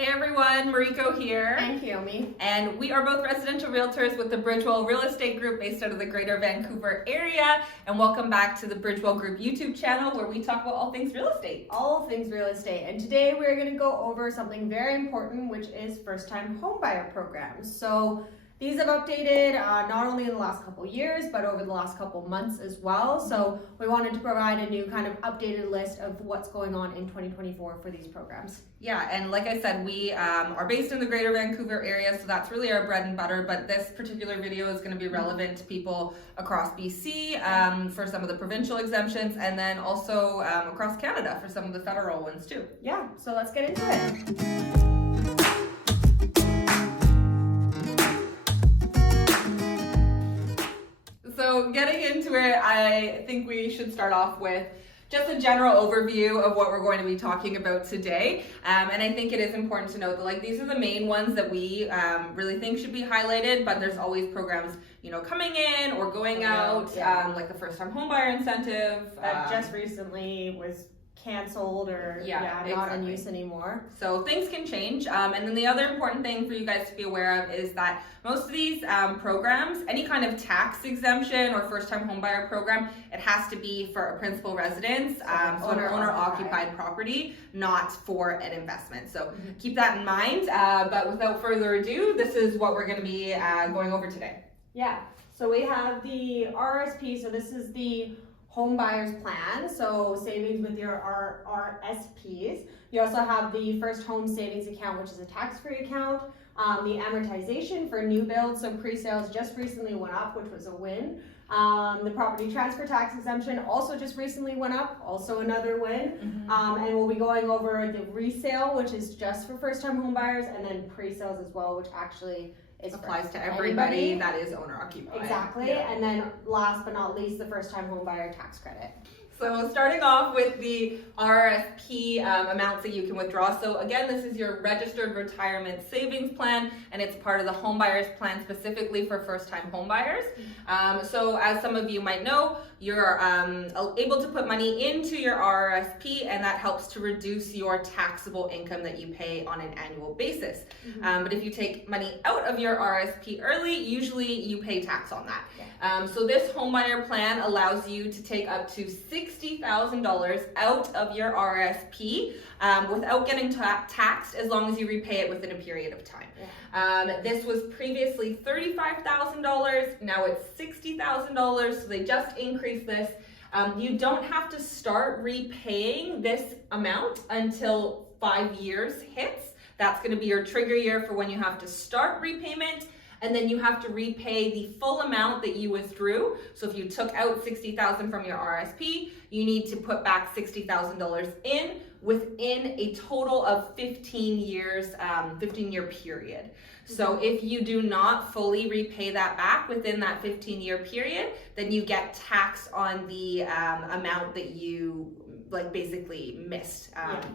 Hey everyone, Mariko here. And Kiyomi. And we are both residential realtors with the Bridgewell Real Estate Group based out of the Greater Vancouver area. And welcome back to the Bridgewell Group YouTube channel where we talk about all things real estate. All things real estate. And today we're going to go over something very important, which is first-time homebuyer programs. So these have updated not only in the last couple years, but over the last couple months as well. So we wanted to provide a new kind of updated list of what's going on in 2024 for these programs. Yeah, and like I said, we are based in the Greater Vancouver area, so that's really our bread and butter, but this particular video is going to be relevant to people across BC for some of the provincial exemptions, and then also across Canada for some of the federal ones too. Yeah, so let's get into it. So getting into it, I think we should start off with just a general overview of what we're going to be talking about today. And I think it is important to note that these are the main ones that we really think should be highlighted, but there's always programs, coming in or going out, like the first time homebuyer incentive. That just recently was canceled or not in use anymore. So things can change. And then the other important thing for you guys to be aware of is that most of these programs, any kind of tax exemption or first time homebuyer program, it has to be for a principal residence, so an owner-occupied property, not for an investment. So keep that in mind. But without further ado, this is what we're going to be going over today. Yeah. So we have the RRSP. So this is the home buyer's plan, so savings with your RRSPs. You also have the first home savings account, which is a tax-free account. The amortization for new builds, so pre-sales just recently went up, which was a win. The property transfer tax exemption also just recently went up, also another win. And we'll be going over the resale, which is just for first-time home buyers, and then pre-sales as well, which actually applies to everybody that is owner occupied. Exactly. Yeah. And then last but not least, the first time home buyer tax credit. So starting off with the RRSP amounts that you can withdraw. So again, this is your registered retirement savings plan, and it's part of the home buyers plan specifically for first-time home buyers. So as some of you might know, you're able to put money into your RRSP, and that helps to reduce your taxable income that you pay on an annual basis. But if you take money out of your RRSP early, usually you pay tax on that. So this homebuyer plan allows you to take up to $60,000 out of your RRSP without getting taxed, as long as you repay it within a period of time. This was previously $35,000, now it's $60,000, so they just increased this. You don't have to start repaying this amount until 5 years hits. That's going to be your trigger year for when you have to start repayment. And then you have to repay the full amount that you withdrew. So if you took out $60,000 from your RSP, you need to put back $60,000 in within a total of 15 years, 15-year period. So if you do not fully repay that back within that 15-year period, then you get taxed on the amount that you basically missed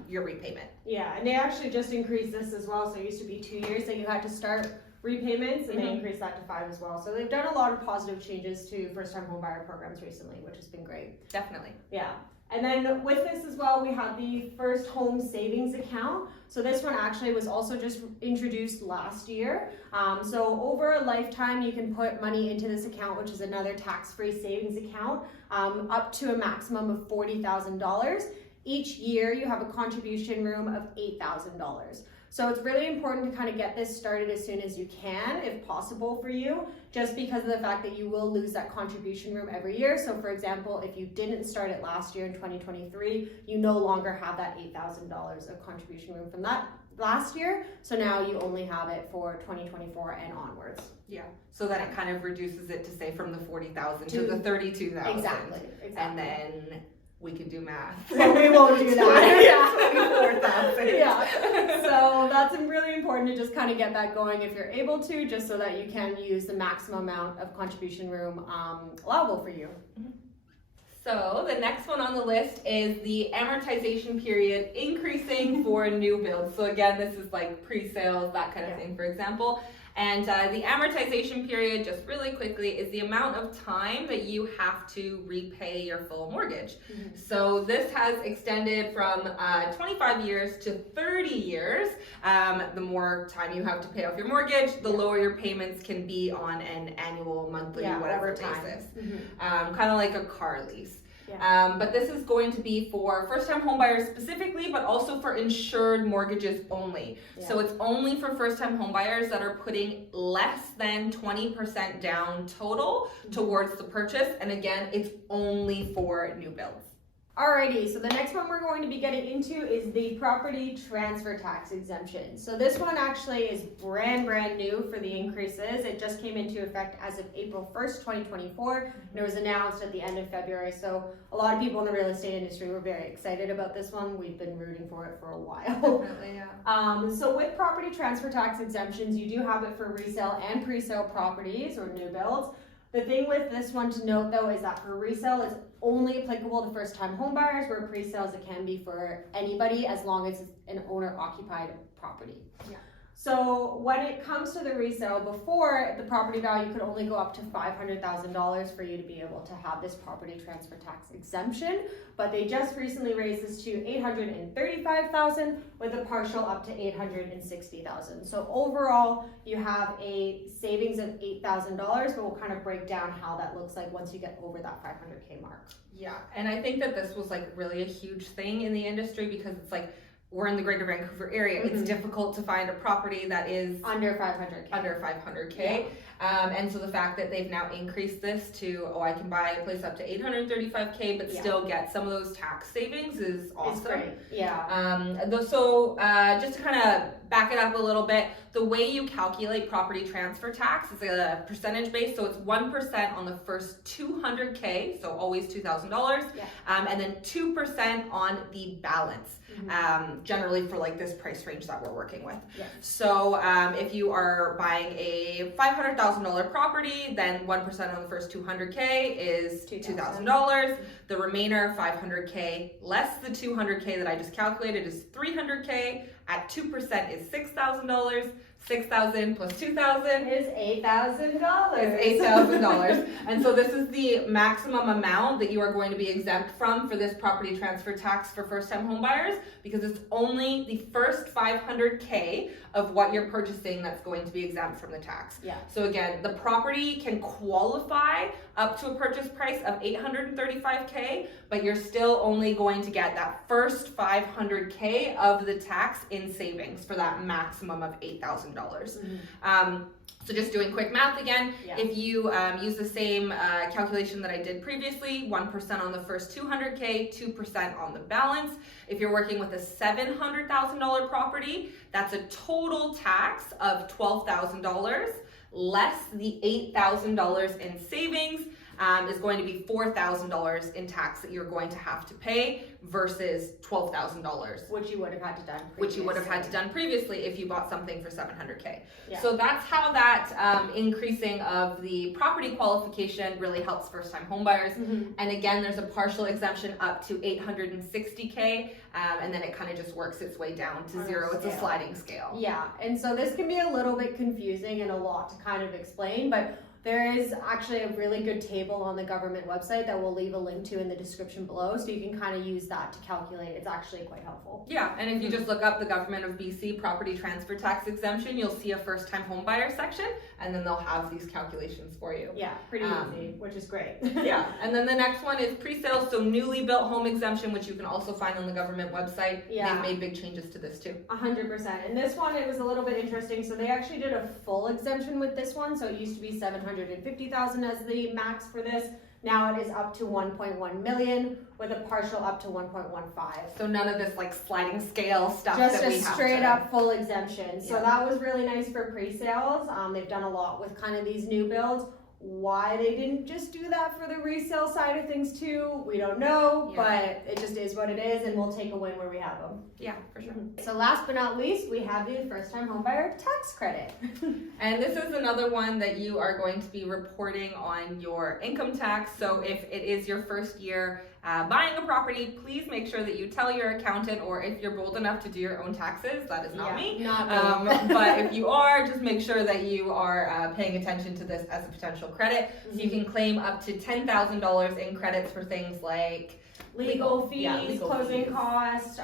your repayment. Yeah, and they actually just increased this as well. So it used to be 2 years that you had to start repayments, and they increased that to 5 as well. So they've done a lot of positive changes to first-time homebuyer programs recently, which has been great. Definitely. Yeah. And then with this as well, we have the first home savings account. So this one actually was also just introduced last year. So over a lifetime, you can put money into this account, which is another tax-free savings account, up to a maximum of $40,000. Each year, you have a contribution room of $8,000. So it's really important to kind of get this started as soon as you can, if possible for you, just because of the fact that you will lose that contribution room every year. So for example, if you didn't start it last year in 2023, you no longer have that $8,000 of contribution room from that last year. So now you only have it for 2024 and onwards. Yeah. So then it kind of reduces it to say from the 40,000 to the 32,000. Exactly. And then we can do math. So we won't do that. 24,000. Yeah. So that's really important to just kind of get that going if you're able to, just so that you can use the maximum amount of contribution room allowable for you. So the next one on the list is the amortization period increasing for new builds. So again, this is like pre-sales, that kind of thing, for example. And the amortization period, just really quickly, is the amount of time that you have to repay your full mortgage. So this has extended from 25 years to 30 years. The more time you have to pay off your mortgage, the lower your payments can be on an annual, monthly, whatever basis. Kind of like a car lease. But this is going to be for first-time homebuyers specifically, but also for insured mortgages only. So it's only for first-time homebuyers that are putting less than 20% down total towards the purchase. And again, it's only for new builds. Alrighty, so the next one we're going to be getting into is the property transfer tax exemption. So this one actually is brand new for the increases. It just came into effect as of April 1st, 2024, and it was announced at the end of February. So a lot of people in the real estate industry were very excited about this one. We've been rooting for it for a while. Definitely, yeah. So with property transfer tax exemptions, you do have it for resale and pre-sale properties or new builds. The thing with this one to note though is that for resale, it's only applicable to first-time homebuyers, where pre-sales it can be for anybody as long as it's an owner-occupied property. So when it comes to the resale, before the property value could only go up to $500,000 for you to be able to have this property transfer tax exemption, but they just recently raised this to $835,000 with a partial up to $860,000. So overall, you have a savings of $8,000, but we'll kind of break down how that looks like once you get over that 500K mark. Yeah, and I think that this was like really a huge thing in the industry because it's like, we're in the Greater Vancouver area. It's difficult to find a property that is under 500K. Under 500K. And so the fact that they've now increased this to, I can buy a place up to 835K, but still get some of those tax savings is awesome. It's great. Yeah. So just to kind of back it up a little bit, the way you calculate property transfer tax is a percentage base. So it's 1% on the first 200K, so always $2,000, and then 2% on the balance. Generally for like this price range that we're working with. So if you are buying a $500,000 property, then 1% on the first 200K is $2,000. The remainder, 500K less the 200K that I just calculated, is 300K. At 2% is $6,000. 6,000 plus 2,000 is $8,000. Is $8,000. And so this is the maximum amount that you are going to be exempt from for this property transfer tax for first-time homebuyers, because it's only the first 500K of what you're purchasing that's going to be exempt from the tax. So again, the property can qualify up to a purchase price of $835K, but you're still only going to get that first 500K of the tax in savings for that maximum of $8,000. So just doing quick math again, if you use the same calculation that I did previously, 1% on the first 200K, 2% on the balance. If you're working with a $700,000 property, that's a total tax of $12,000 less the $8,000 in savings. Is going to be $4,000 in tax that you're going to have to pay versus $12,000, which you would have had to done previously. Which you would have had to done previously if you bought something for $700K. So that's how that increasing of the property qualification really helps first-time homebuyers. And again, there's a partial exemption up to $860K, and then it kind of just works its way down to zero. It's a sliding scale. And so this can be a little bit confusing and a lot to kind of explain, but there is actually a really good table on the government website that we'll leave a link to in the description below, so you can kind of use that to calculate. It's actually quite helpful. And if you just look up the Government of BC Property Transfer Tax Exemption, you'll see a first-time homebuyer section, and then they'll have these calculations for you. Pretty easy, which is great. And then the next one is pre-sales, so newly built home exemption, which you can also find on the government website. They've made big changes to this too. 100%. And this one, it was a little bit interesting. So they actually did a full exemption with this one. So it used to be $750,000 as the max for this. Now it is up to $1.1 million with a partial up to $1.15. So none of this like sliding scale stuff. Just a straight up full exemption. So that was really nice for pre-sales. They've done a lot with kind of these new builds. Why they didn't just do that for the resale side of things too, we don't know, but it just is what it is, and we'll take a win where we have them. For sure. So last but not least, we have the first-time homebuyer tax credit. And this is another one that you are going to be reporting on your income tax. So if it is your first year buying a property, please make sure that you tell your accountant, or if you're bold enough to do your own taxes, that is not me. Not me. But if you are, just make sure that you are paying attention to this as a potential credit. So you can claim up to $10,000 in credits for things like legal fees, legal closing fees. costs,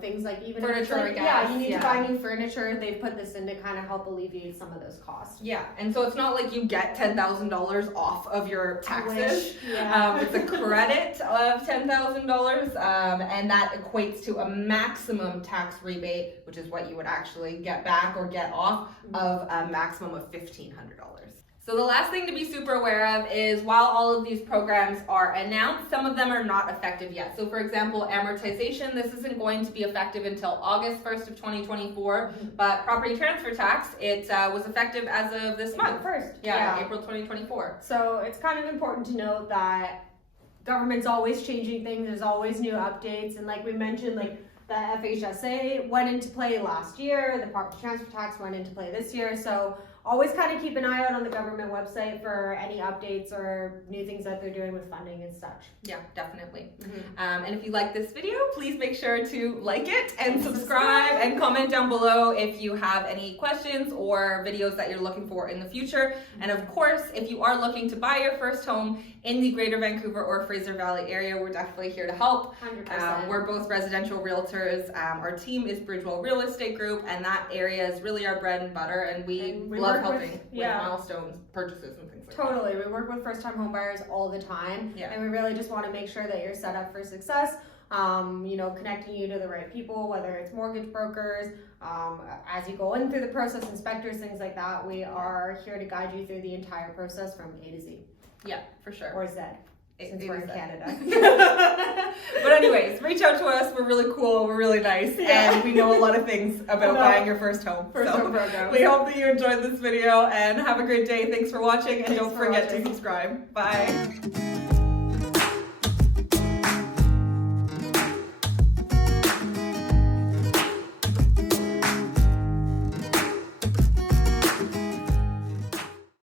things like even Furniture, I guess, yeah, you need yeah. to buy new furniture. They've put this in to kind of help alleviate some of those costs. Yeah, and so it's not like you get $10,000 off of your taxes. Yeah. It's a credit of $10,000, and that equates to a maximum tax rebate, which is what you would actually get back or get off of a maximum of $1,500. So the last thing to be super aware of is while all of these programs are announced, some of them are not effective yet. So for example, amortization, this isn't going to be effective until August 1st of 2024, but property transfer tax, it was effective as of this month. April 2024. So it's kind of important to note that government's always changing things. There's always new updates, and like we mentioned, like the FHSA went into play last year, the property transfer tax went into play this year, so always kind of keep an eye out on the government website for any updates or new things that they're doing with funding and such. Yeah, definitely. And if you like this video, please make sure to like it and subscribe and comment down below if you have any questions or videos that you're looking for in the future. And of course, if you are looking to buy your first home in the Greater Vancouver or Fraser Valley area, we're definitely here to help. 100%. We're both residential realtors. Our team is Bridgewell Real Estate Group, and that area is really our bread and butter, and we love helping with milestone purchases and things like that. Totally. We work with first-time home buyers all the time, and we really just want to make sure that you're set up for success. Connecting you to the right people, whether it's mortgage brokers, as you go in through the process, inspectors, things like that. We are here to guide you through the entire process from A to Z. Yeah, for sure. Or Z, since we're in Canada. But anyways, reach out to us. We're really cool. We're really nice. And we know a lot of things about buying your first home. Home program. We hope that you enjoyed this video and have a great day. Thanks for watching, and don't forget to subscribe. Bye.